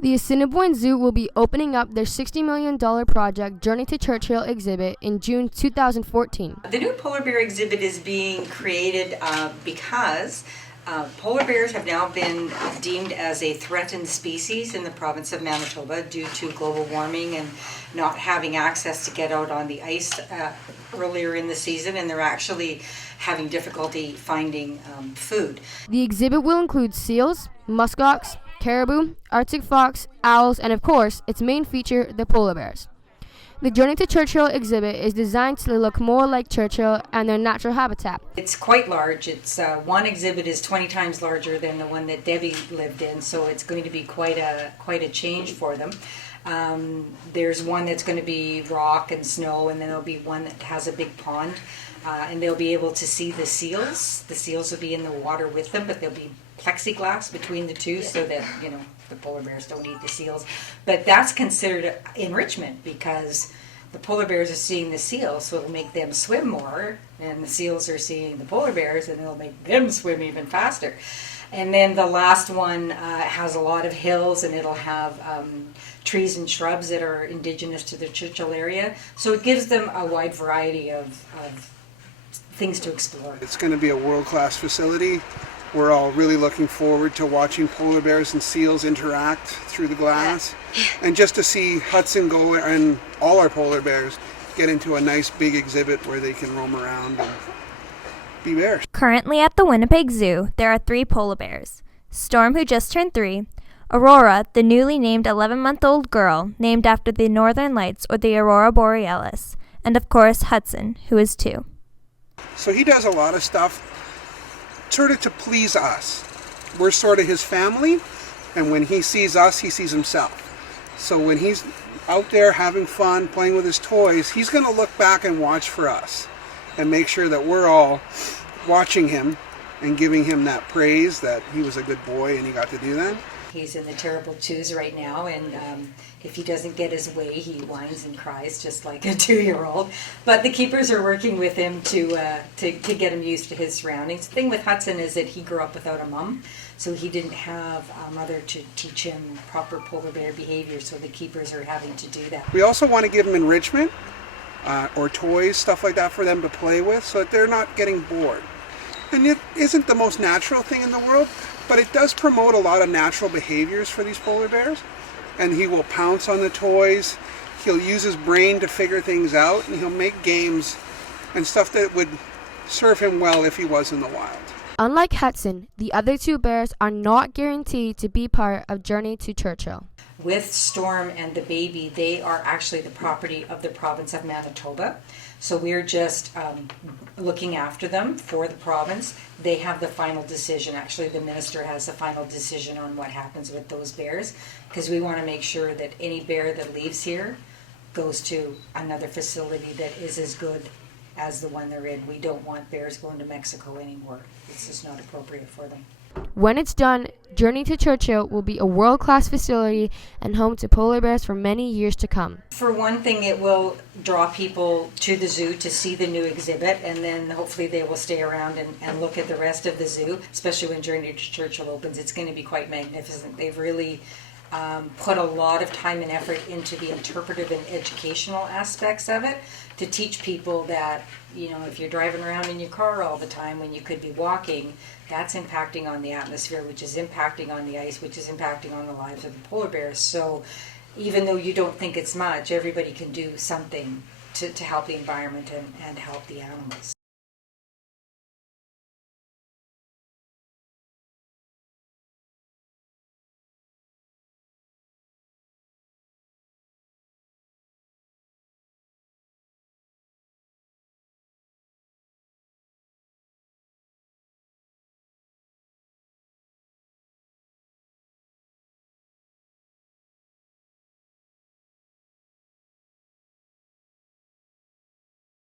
The Assiniboine Zoo will be opening up their $60 million project Journey to Churchill exhibit in June 2014. The new polar bear exhibit is being created because polar bears have now been deemed as a threatened species in the province of Manitoba due to global warming and not having access to get out on the ice earlier in the season, and they're actually having difficulty finding food. The exhibit will include seals, muskox, caribou, Arctic fox, owls, and of course, its main feature, the polar bears. The Journey to Churchill exhibit is designed to look more like Churchill and their natural habitat. It's quite large. It's one exhibit is 20 times larger than the one that Debbie lived in, so it's going to be quite a change for them. There's one that's going to be rock and snow, and then there'll be one that has a big pond, and they'll be able to see the seals. The seals will be in the water with them, but there'll be plexiglass between the two so that, the polar bears don't eat the seals. But that's considered enrichment because the polar bears are seeing the seals, so it'll make them swim more, and the seals are seeing the polar bears, and it'll make them swim even faster. And then the last one has a lot of hills, and it'll have trees and shrubs that are indigenous to the Churchill area. So it gives them a wide variety of things to explore. It's going to be a world-class facility. We're all really looking forward to watching polar bears and seals interact through the glass, and just to see Hudson go and all our polar bears get into a nice big exhibit where they can roam around and be bears. Currently at the Winnipeg Zoo, there are 3 polar bears: Storm, who just turned 3, Aurora, the newly named 11-month-old girl named after the Northern Lights or the Aurora Borealis, and of course Hudson, who is 2. So he does a lot of stuff sort of to please us. We're sort of his family, and when he sees us, he sees himself. So when he's out there having fun, playing with his toys, he's going to look back and watch for us and make sure that we're all watching him and giving him that praise that he was a good boy and he got to do that. He's in the terrible twos right now, and if he doesn't get his way, he whines and cries just like a 2-year-old. But the keepers are working with him to get him used to his surroundings. The thing with Hudson is that he grew up without a mom, so he didn't have a mother to teach him proper polar bear behavior, so the keepers are having to do that. We also want to give him enrichment or toys, stuff like that for them to play with so that they're not getting bored. And it isn't the most natural thing in the world, but it does promote a lot of natural behaviors for these polar bears. And he will pounce on the toys, he'll use his brain to figure things out, and he'll make games and stuff that would serve him well if he was in the wild. Unlike Hudson, the other 2 bears are not guaranteed to be part of Journey to Churchill. With Storm and the baby, they are actually the property of the province of Manitoba. So we're just looking after them for the province. They have the final decision. Actually, the minister has the final decision on what happens with those bears, because we want to make sure that any bear that leaves here goes to another facility that is as good as the one they're in. We don't want bears going to Mexico anymore. It's just not appropriate for them. When it's done, Journey to Churchill will be a world-class facility and home to polar bears for many years to come. For one thing, it will draw people to the zoo to see the new exhibit, and then hopefully they will stay around and look at the rest of the zoo, especially when Journey to Churchill opens. It's going to be quite magnificent. They've really put a lot of time and effort into the interpretive and educational aspects of it to teach people that, if you're driving around in your car all the time when you could be walking, that's impacting on the atmosphere, which is impacting on the ice, which is impacting on the lives of the polar bears. So even though you don't think it's much, everybody can do something to help the environment and help the animals.